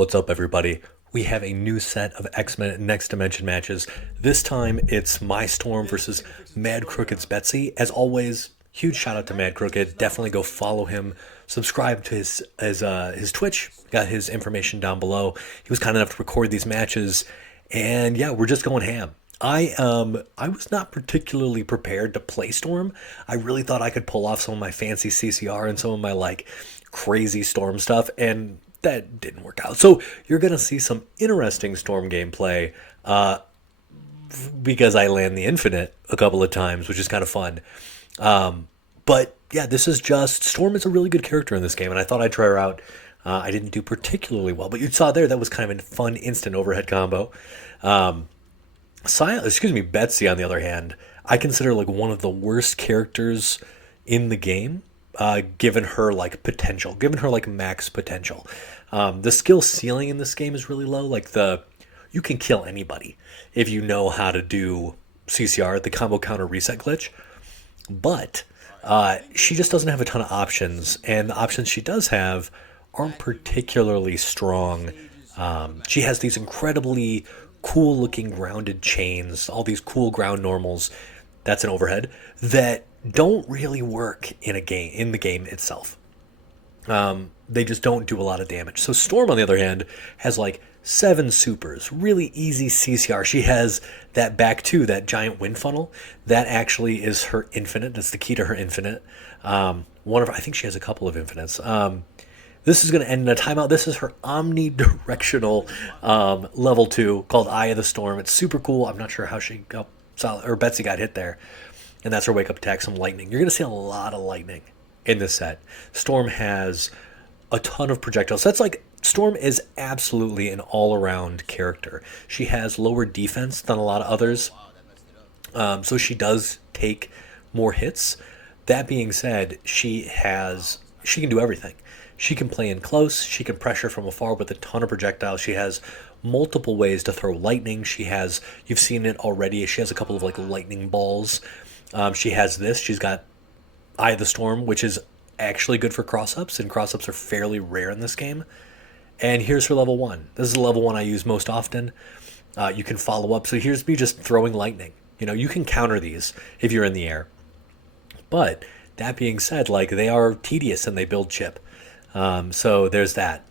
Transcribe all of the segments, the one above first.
What's up, everybody? We have a new set of X-Men Next Dimension matches. This time, it's My Storm versus MadCrooked's Betsy. As always, huge shout out to MadCrooked. Definitely go follow him. Subscribe to his Twitch. Got his information down below. He was kind enough to record these matches, and yeah, we're just going ham. I was not particularly prepared to play Storm. I really thought I could pull off some of my fancy CCR and some of my like crazy Storm stuff, and that didn't work out. So you're gonna see some interesting Storm gameplay because I land the Infinite a couple of times, which is kind of fun. But yeah, this is just Storm is a really good character in this game, and I thought I'd try her out. I didn't do particularly well, but you saw there that was kind of a fun instant overhead combo. Betsy, on the other hand, I consider like one of the worst characters in the game, given her like potential, given her like max potential. The skill ceiling in this game is really low. You can kill anybody if you know how to do CCR, the combo counter reset glitch, but she just doesn't have a ton of options, and the options she does have aren't particularly strong. She has these incredibly cool looking grounded chains, all these cool ground normals. That's an overhead that don't really work in the game itself. They just don't do a lot of damage. So Storm, on the other hand, has like 7 supers, really easy CCR. She has that back two, that giant wind funnel. That actually is her infinite. That's the key to her infinite. I think she has a couple of infinites. This is going to end in a timeout. This is her omnidirectional level 2 called Eye of the Storm. It's super cool. I'm not sure how Betsy got hit there. And that's her wake up attack, some lightning. You're going to see a lot of lightning in this set. Storm has a ton of projectiles. That's like, Storm is absolutely an all around character. She has lower defense than a lot of others. So she does take more hits. That being said, she can do everything. She can play in close. She can pressure from afar with a ton of projectiles. She has multiple ways to throw lightning. You've seen it already. She has a couple of like lightning balls. She has this. She's got Eye of the Storm, which is actually good for cross-ups, and cross-ups are fairly rare in this game. And here's her level 1. This is the level 1 I use most often. You can follow up. So here's me just throwing lightning. You can counter these if you're in the air. But that being said, like, they are tedious and they build chip. So there's that.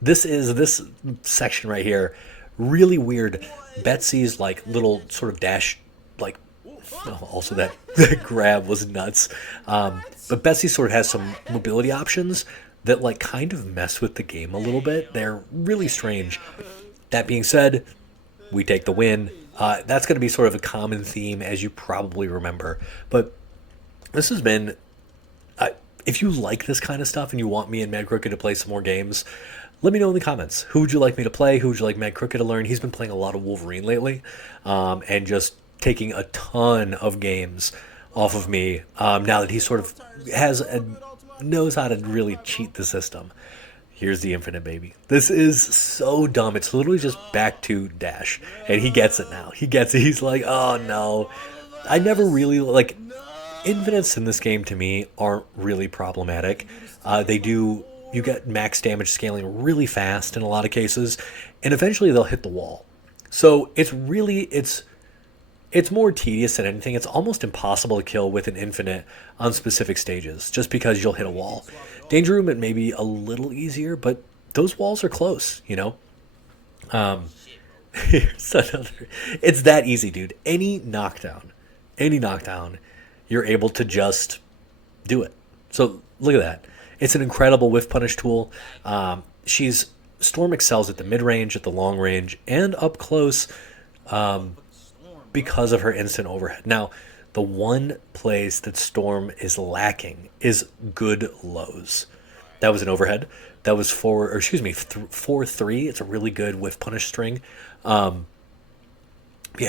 This section right here, really weird. Betsy's like little sort of dash, like, also that grab was nuts. But Betsy sort of has some mobility options that like kind of mess with the game a little bit. They're really strange. That being said, we take the win. That's going to be sort of a common theme, as you probably remember. But this has been if you like this kind of stuff and you want me and MadCrooked to play some more games, let me know in the comments. Who would you like me to play? Who would you like MadCrooked to learn? He's been playing a lot of Wolverine lately, and just taking a ton of games off of me now that he sort of knows how to really cheat the system. Here's the infinite, baby. This is so dumb. It's literally just back to dash, and he gets it now. He gets it. He's like, oh no. I never really like infinites in this game. To me, aren't really problematic. You get max damage scaling really fast in a lot of cases, and eventually they'll hit the wall. So it's more tedious than anything. It's almost impossible to kill with an infinite on specific stages, just because you'll hit a wall. Danger Room, it may be a little easier, but those walls are close. Here's another. It's that easy, dude. Any knockdown, you're able to just do it. So look at that. It's an incredible whiff punish tool. Storm excels at the mid range, at the long range, and up close, because of her instant overhead. Now, the one place that Storm is lacking is good lows. That was an overhead. That was 4-3. It's a really good whiff punish string.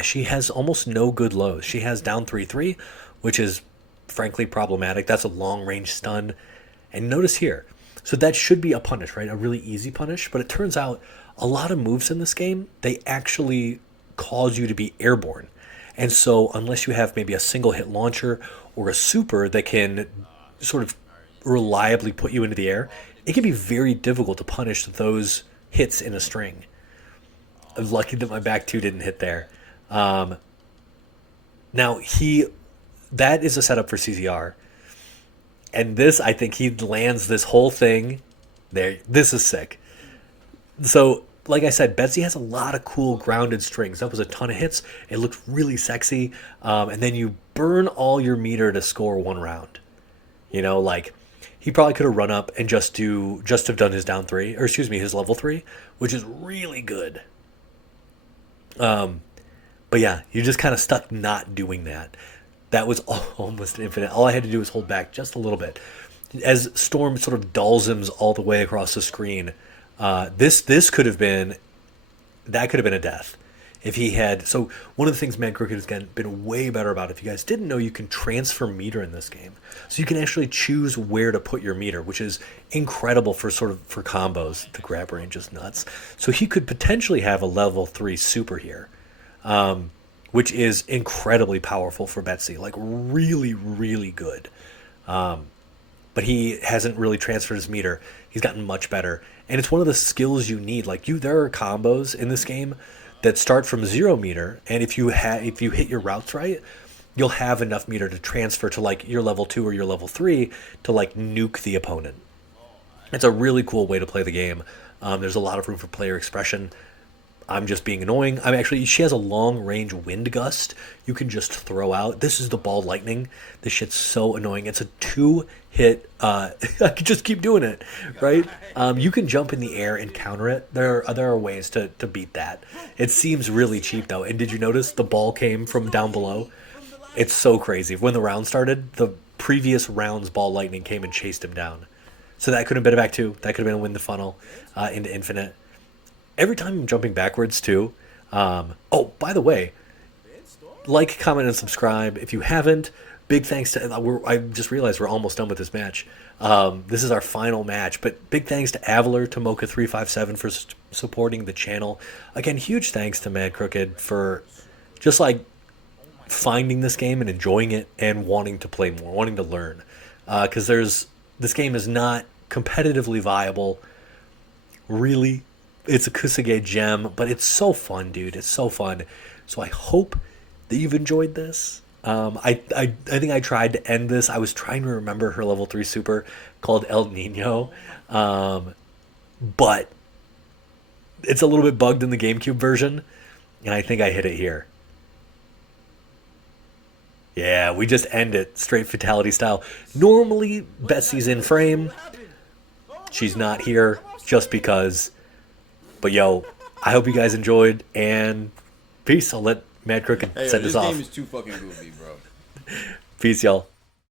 She has almost no good lows. She has down 3-3, which is frankly problematic. That's a long range stun. And notice here, so that should be a punish, right? A really easy punish. But it turns out a lot of moves in this game, they actually cause you to be airborne. And so unless you have maybe a single hit launcher or a super that can sort of reliably put you into the air, it can be very difficult to punish those hits in a string. I'm lucky that my back two didn't hit there. Um, Now that is a setup for CZR, and this I think he lands this whole thing there. This is sick. So, like I said, Betsy has a lot of cool grounded strings. That was a ton of hits. It looked really sexy. And then you burn all your meter to score one round. Like he probably could have run up and just have done his down three, or excuse me, his level three, which is really good. But yeah, you're just kind of stuck not doing that. That was almost infinite. All I had to do was hold back just a little bit. As Storm sort of dulls him all the way across the screen, this could have been, that could have been a death. If he had, so one of the things MadCrooked has been way better about, if you guys didn't know, you can transfer meter in this game. So you can actually choose where to put your meter, which is incredible for combos. The grab range is nuts. So he could potentially have a level 3 super here, which is incredibly powerful for Betsy, like really, really good. But he hasn't really transferred his meter. He's gotten much better. And it's one of the skills you need. Like there are combos in this game that start from 0 meter, and if you hit your routes right, you'll have enough meter to transfer to like your level 2 or your level 3 to like nuke the opponent. It's a really cool way to play the game. There's a lot of room for player expression. I'm just being annoying. She has a long range wind gust you can just throw out. This is the ball lightning. This shit's so annoying. It's a 2-hit. I could just keep doing it, right? You can jump in the air and counter it. There are ways to beat that. It seems really cheap though. And did you notice the ball came from down below? It's so crazy. When the round started, the previous round's ball lightning came and chased him down. So that could have been a back two. That could have been a win the funnel into infinite. Every time I'm jumping backwards too. Oh, by the way, like, comment, and subscribe if you haven't. Big thanks to I just realized we're almost done with this match. This is our final match, but big thanks to Avalar, to Mocha357 for supporting the channel. Again, huge thanks to MadCrooked for just like finding this game and enjoying it and wanting to play more, wanting to learn. Because this game is not competitively viable, really. It's a Kusage gem, but it's so fun, dude. It's so fun. So I hope that you've enjoyed this. I think I tried to end this. I was trying to remember her level 3 super called El Nino. But it's a little bit bugged in the GameCube version, and I think I hit it here. Yeah, we just end it straight fatality style. Normally, Betsy's in frame. She's not here just because. But yo, I hope you guys enjoyed, and peace. I'll let MadCrooked send us off. This game is too fucking goofy, bro. Peace, y'all.